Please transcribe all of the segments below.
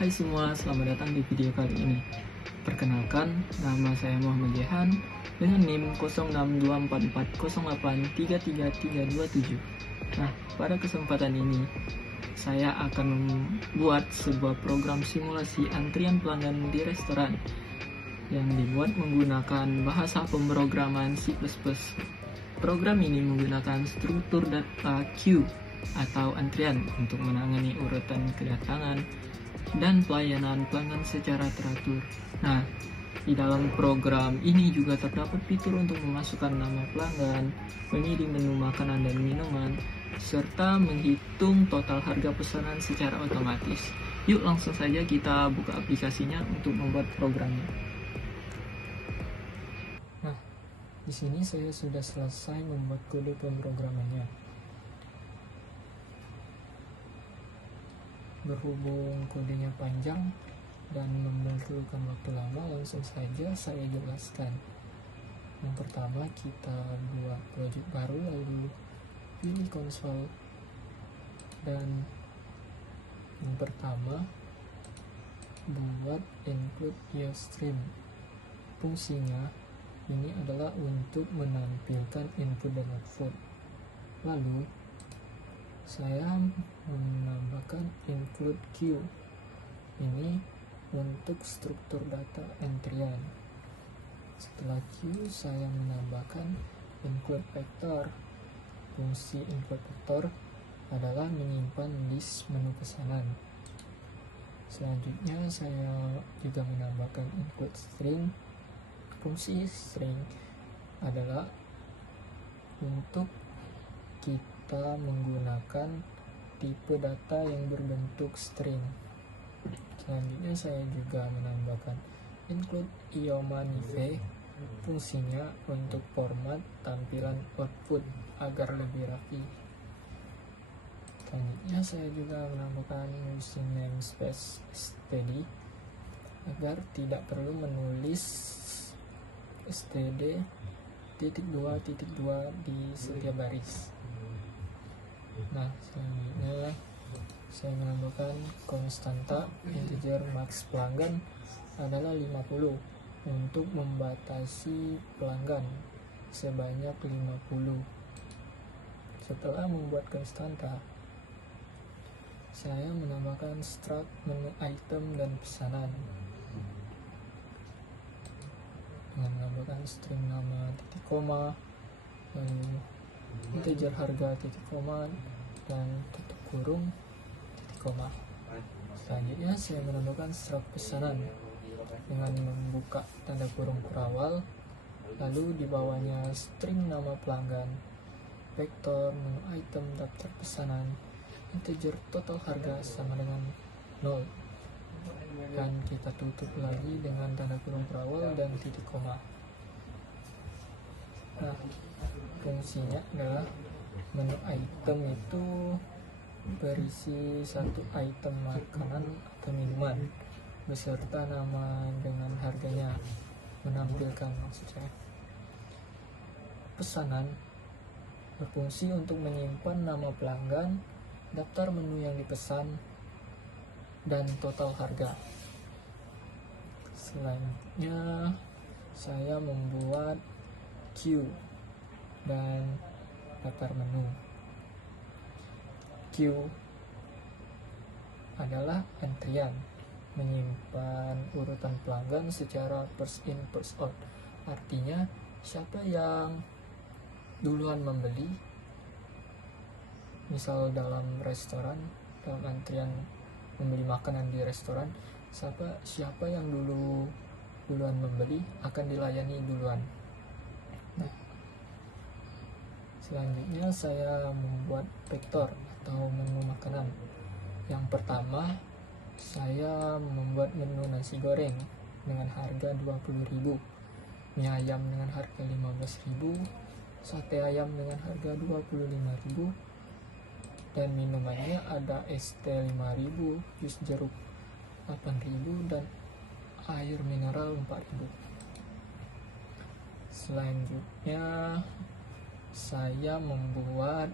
Hai semua, selamat datang di video kali ini. Perkenalkan, nama saya Muhammad Jehan dengan NIM 062440833327. Nah, pada kesempatan ini saya akan membuat sebuah program simulasi antrian pelanggan di restoran yang dibuat menggunakan bahasa pemrograman C++. Program ini menggunakan struktur data queue atau antrian untuk menangani urutan kedatangan dan pelayanan pelanggan secara teratur. Nah, di dalam program ini juga terdapat fitur untuk memasukkan nama pelanggan, memilih menu makanan dan minuman, serta menghitung total harga pesanan secara otomatis. Yuk langsung saja kita buka aplikasinya untuk membuat programnya. Nah, di sini saya sudah selesai membuat kode pemrogramannya. Berhubung kodenya panjang dan memerlukan waktu lama, langsung saja saya jelaskan. Yang pertama, kita buat project baru, lalu pilih konsol, dan yang pertama buat include your stream. Fungsinya ini adalah untuk menampilkan input dan output. Lalu saya menambahkan include queue ini untuk struktur data antrian. Setelah queue, saya menambahkan include vector. Fungsi include vector adalah menyimpan list menu pesanan. Selanjutnya saya juga menambahkan include string. Fungsi string adalah untuk kita menggunakan tipe data yang berbentuk string. Selanjutnya saya juga menambahkan include iomanify. Fungsinya untuk format tampilan output agar lebih rapi. Selanjutnya saya juga menambahkan using namespace std agar tidak perlu menulis std .2.2 di setiap baris. Nah, selanjutnya saya menambahkan konstanta integer max pelanggan adalah 50 untuk membatasi pelanggan sebanyak 50. Setelah membuat konstanta, saya menambahkan struct menu item dan pesanan dengan menambahkan string nama titik koma, lalu integer harga titik koma, dan tutup kurung titik koma. Selanjutnya saya menambahkan struct pesanan dengan membuka tanda kurung perawal, lalu di bawahnya string nama pelanggan, vektor menu item daftar pesanan, integer total harga sama dengan 0, dan kita tutup lagi dengan tanda kurung perawal dan titik koma. Nah, fungsinya adalah menu item itu berisi satu item makanan atau minuman beserta nama dengan harganya, menampilkan maksud saya. Pesanan berfungsi untuk menyimpan nama pelanggan, daftar menu yang dipesan, dan total harga. Selanjutnya saya membuat queue dan daftar menu. Queue adalah antrian, menyimpan urutan pelanggan secara first in first out. Artinya siapa yang duluan membeli, misal dalam restoran, dalam antrian membeli makanan di restoran, siapa yang duluan membeli akan dilayani duluan. Nah, selanjutnya saya membuat vektor atau menu makanan. Yang pertama, saya membuat menu nasi goreng dengan harga 20.000, mie ayam dengan harga 15.000, sate ayam dengan harga 25.000, dan minumannya ada es teh 5.000, jus jeruk 8.000, dan air mineral 4.000. Selanjutnya saya membuat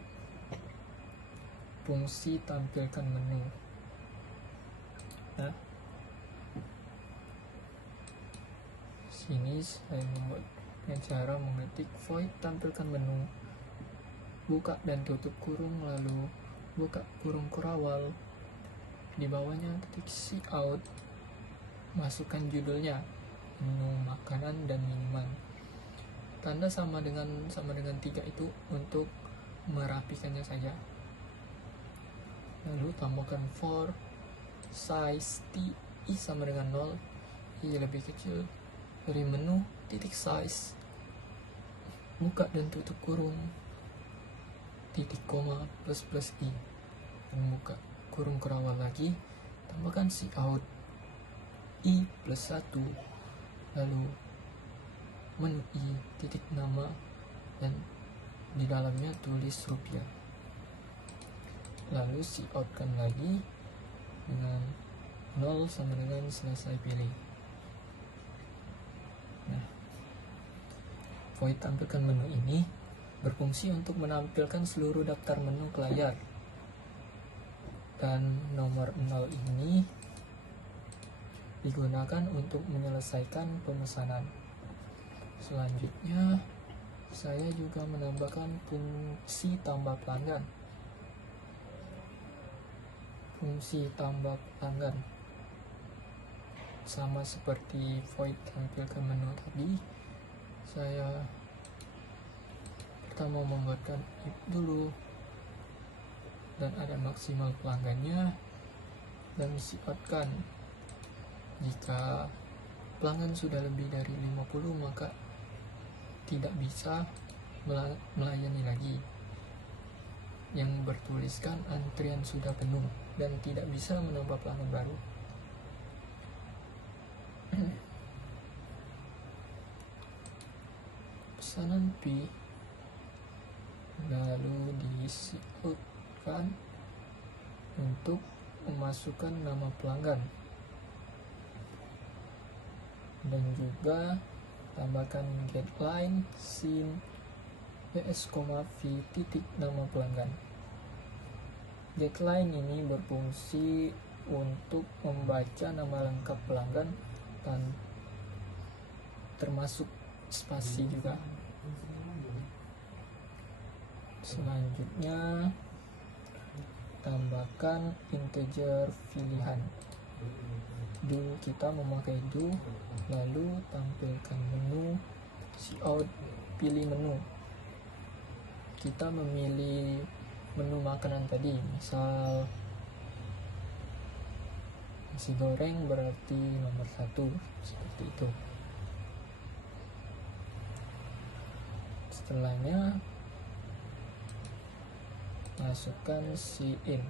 fungsi tampilkan menu. Nah, Sini saya membuat cara mengetik void tampilkan menu, buka dan tutup kurung, lalu buka kurung kurawal, di bawahnya ketik cout, masukkan judulnya menu makanan dan minuman, tanda sama dengan 3 itu untuk merapikannya saja. Lalu tambahkan for size ti sama dengan 0, i lebih kecil dari menu titik size, buka dan tutup kurung, titik koma plus i, dan buka kurung kurawal lagi, tambahkan cout i plus 1, lalu menu i titik nama, dan di dalamnya tulis rupiah, lalu coutkan lagi dengan 0 sama dengan selesai pilih. Nah, void tampilkan menu ini berfungsi untuk menampilkan seluruh daftar menu ke layar, dan nomor 0 ini digunakan untuk menyelesaikan pemesanan. Selanjutnya saya juga menambahkan fungsi tambah pelanggan. Fungsi tambah pelanggan sama seperti void tampilkan menu tadi, saya pertama membuatkan if dulu, dan ada maksimal pelanggannya, dan coutkan. Jika pelanggan sudah lebih dari 50 maka tidak bisa melayani lagi, yang bertuliskan antrian sudah penuh dan tidak bisa menambah pelanggan baru. Pesanan P lalu di-coutkan untuk memasukkan nama pelanggan, dan juga tambahkan get line sim ps, v titik nama pelanggan. Get line ini berfungsi untuk membaca nama lengkap pelanggan dan termasuk spasi juga. Selanjutnya tambahkan integer pilihan. Dulu kita memakai do, lalu tampilkan menu, cout, pilih menu. Kita memilih menu makanan tadi, misal nasi goreng berarti nomor 1, seperti itu. Setelahnya masukkan in.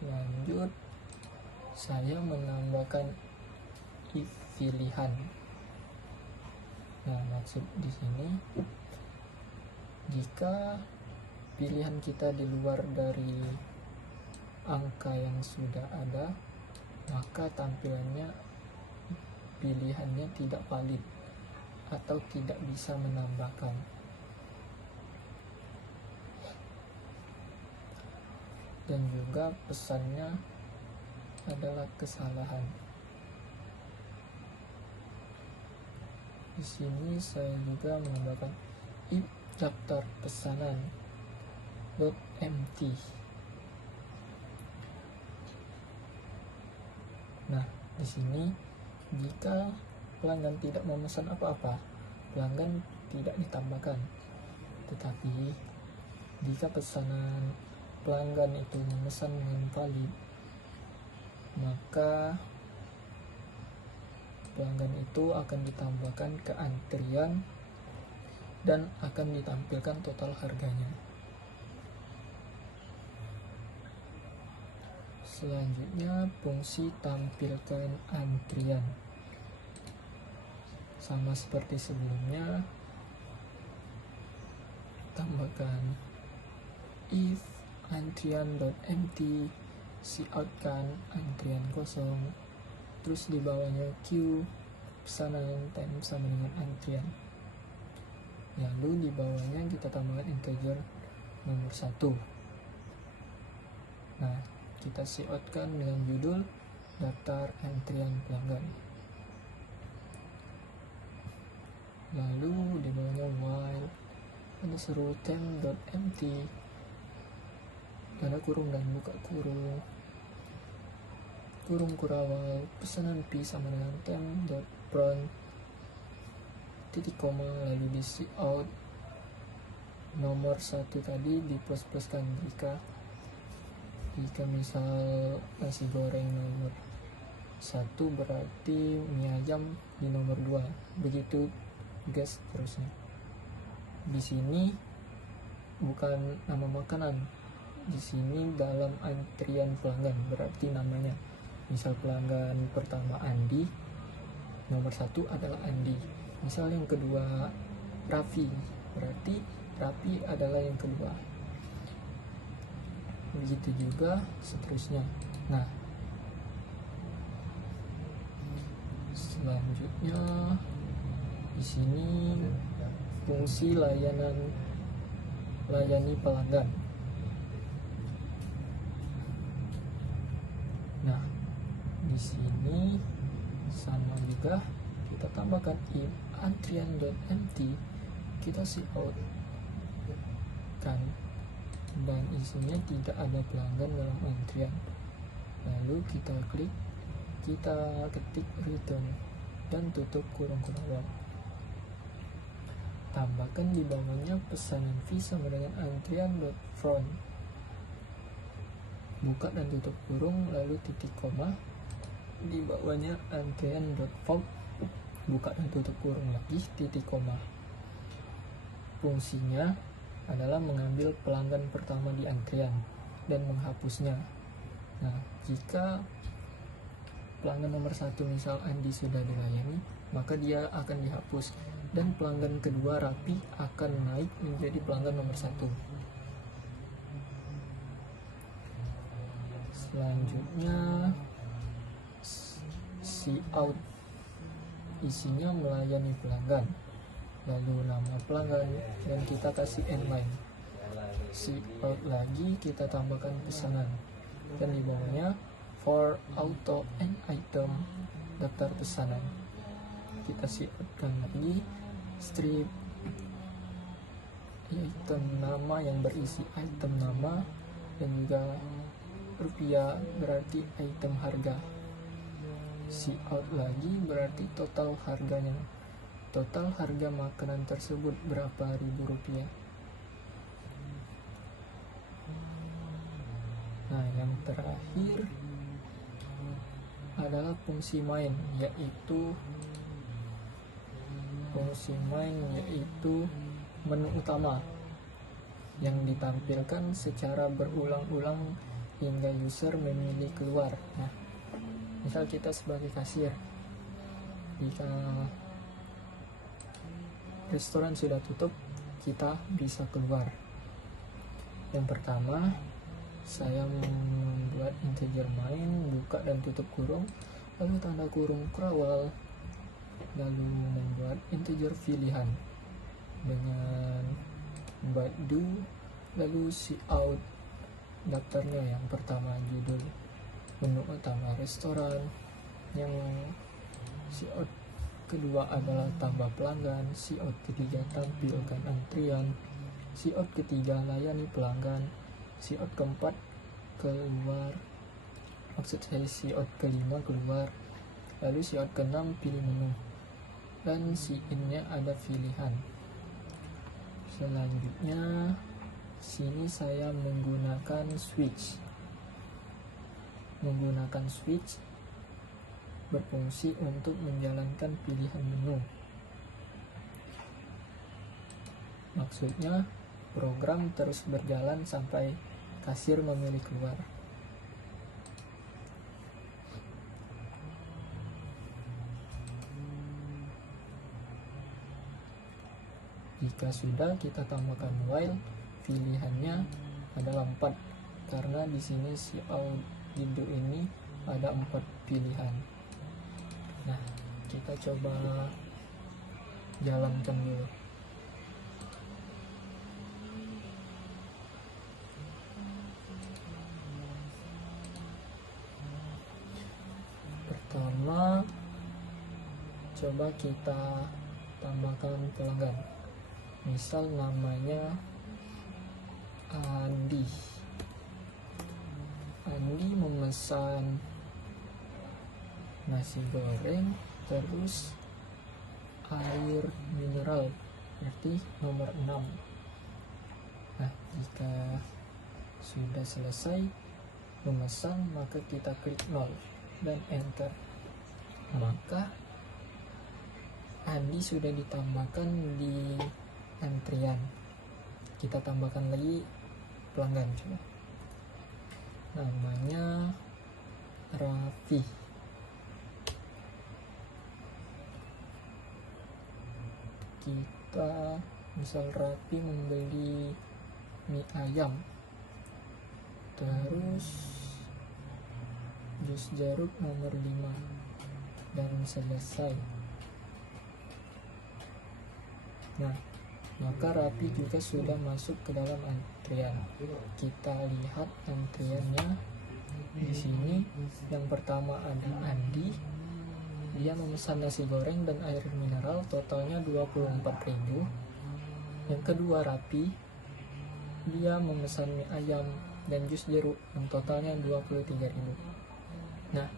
Lanjut saya menambahkan if pilihan. Nah, maksud di sini jika pilihan kita di luar dari angka yang sudah ada, maka tampilannya pilihannya tidak valid atau tidak bisa menambahkan. Dan juga pesannya adalah kesalahan. Di sini saya juga menambahkan if daftar pesanan .empty. Nah, di sini jika pelanggan tidak memesan apa-apa, pelanggan tidak ditambahkan. Tetapi jika pesanan pelanggan itu memesan dengan valid, maka pelanggan itu akan ditambahkan ke antrian dan akan ditampilkan total harganya. Selanjutnya fungsi tampilkan antrian. Sama seperti sebelumnya, tambahkan if antrian.empty, coutkan antrian kosong, terus di bawahnya queue pesanan time sama dengan antrian, lalu di bawahnya kita tambahkan integer nomor 1. Nah, kita coutkan dengan judul daftar antrian pelanggan. Lalu di bawahnya while ada seru temp.empty ada kurung dan buka kurung kurawal pesanan P sama dengan temp.prompt titik koma, lalu di out nomor 1 tadi di plus-pluskan jika misal nasi goreng nomor 1 berarti mie ayam di nomor 2, begitu guys terusnya. Di sini bukan nama makanan, di sini dalam antrian pelanggan berarti namanya. Misal pelanggan pertama Andi, nomor 1 adalah Andi. Misal yang kedua Raffi, berarti Raffi adalah yang kedua. Begitu juga seterusnya. Nah, selanjutnya di sini fungsi layani pelanggan. Nah, di sini sama juga kita tambahkan if antrian.empty, kita out kan, dan isinya tidak ada pelanggan dalam antrian. Lalu kita klik, kita ketik return dan tutup kurung kurawal. Tambahkan di bawahnya pesanan V sama dengan antrian.front, buka dan tutup kurung, lalu titik koma, di bawahnya antrian.form, buka dan tutup kurung lagi, titik koma. Fungsinya adalah mengambil pelanggan pertama di antrian dan menghapusnya. Nah, jika pelanggan nomor 1 misal Andi sudah dilayani, maka dia akan dihapus dan pelanggan kedua Raffi akan naik menjadi pelanggan nomor 1. Selanjutnya out, isinya melayani pelanggan, lalu nama pelanggan dan kita kasih inline. Out lagi kita tambahkan pesanan dan di bawahnya for auto and item, daftar pesanan. Kita outkan lagi strip item nama yang berisi item nama dan juga rupiah berarti item harga. Out lagi berarti total harganya, total harga makanan tersebut berapa ribu rupiah. Nah, yang terakhir adalah fungsi main, yaitu menu utama yang ditampilkan secara berulang-ulang hingga user memilih keluar. Nah, misal kita sebagai kasir, jika restoran sudah tutup, kita bisa keluar. Yang pertama, saya membuat integer main, buka dan tutup kurung, lalu tanda kurung kurawal, lalu membuat integer pilihan dengan buat do, lalu out daftarnya. Yang pertama judul menu utama restoran, yang out kedua adalah tambah pelanggan, out ketiga tampilkan antrian, out ketiga layani pelanggan, out keempat keluar, maksud saya out kelima keluar, lalu out keenam pilih menu, dan in-nya ada pilihan. Selanjutnya sini saya menggunakan switch berfungsi untuk menjalankan pilihan menu. Maksudnya program terus berjalan sampai kasir memilih keluar. Jika sudah, kita tambahkan while, pilihannya adalah 4 karena di sini Indo ini ada 4 pilihan. Nah, kita coba jalankan dulu. coba kita tambahkan pelanggan. Misal namanya Andi. Andi memesan nasi goreng terus air mineral, berarti nomor 6. Nah, jika sudah selesai memesan, maka kita klik 0 dan enter. Maka Andi sudah ditambahkan di antrian. Kita tambahkan lagi pelanggan, coba. Namanya Raffi. Kita misal Raffi membeli mie ayam, terus jus jeruk nomor 5, dan selesai. Nah, maka Raffi juga sudah masuk ke dalam antrian. Kita lihat antriannya di sini. Yang pertama ada Andi, dia memesan nasi goreng dan air mineral, totalnya 24.000. Yang kedua Raffi, dia memesan mie ayam dan jus jeruk yang totalnya 23.000. Nah,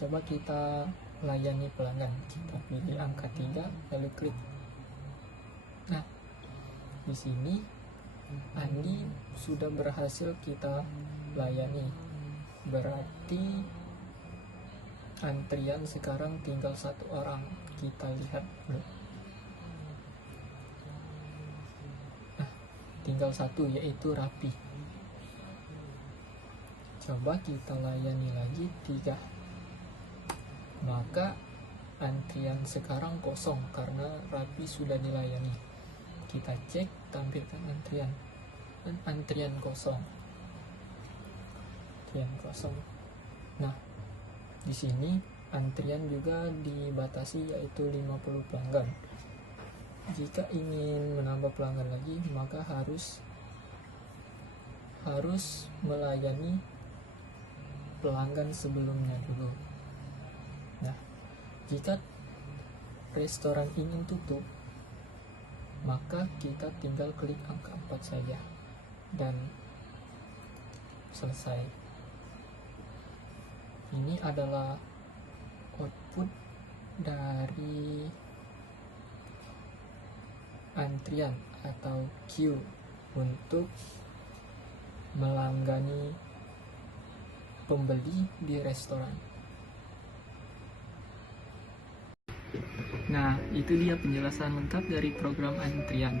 coba kita layani pelanggan. Kita pilih angka 3 lalu klik. Nah, di sini Andi sudah berhasil kita layani. Berarti antrian sekarang tinggal 1 orang. Kita lihat dulu. Nah, tinggal 1, yaitu Raffi. Coba kita layani lagi 3. Maka antrian sekarang kosong karena Raffi sudah dilayani. Kita cek tampilkan antrian, dan antrian kosong. Nah, di sini antrian juga dibatasi, yaitu 50 pelanggan. Jika ingin menambah pelanggan lagi, maka harus melayani pelanggan sebelumnya dulu. Nah, jika restoran ingin tutup, maka kita tinggal klik angka 4 saja dan selesai. Ini adalah output dari antrian atau queue untuk melanggani pembeli di restoran. Nah, itu dia penjelasan lengkap dari program antrian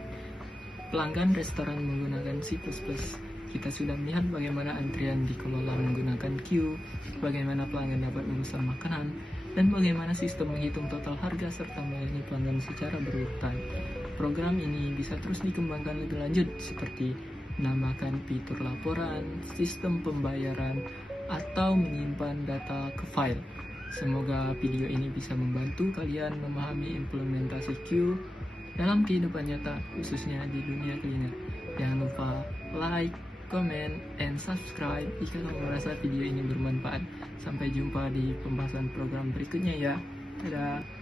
pelanggan restoran menggunakan C++. Kita sudah melihat bagaimana antrian dikelola menggunakan queue, bagaimana pelanggan dapat memesan makanan, dan bagaimana sistem menghitung total harga serta melayani pelanggan secara berurutan. Program ini bisa terus dikembangkan lebih lanjut, seperti menambahkan fitur laporan, sistem pembayaran, atau menyimpan data ke file. Semoga video ini bisa membantu kalian memahami implementasi queue dalam kehidupan nyata, khususnya di dunia kuliner. Jangan lupa like, comment, and subscribe jika kamu merasa video ini bermanfaat. Sampai jumpa di pembahasan program berikutnya ya. Dadah.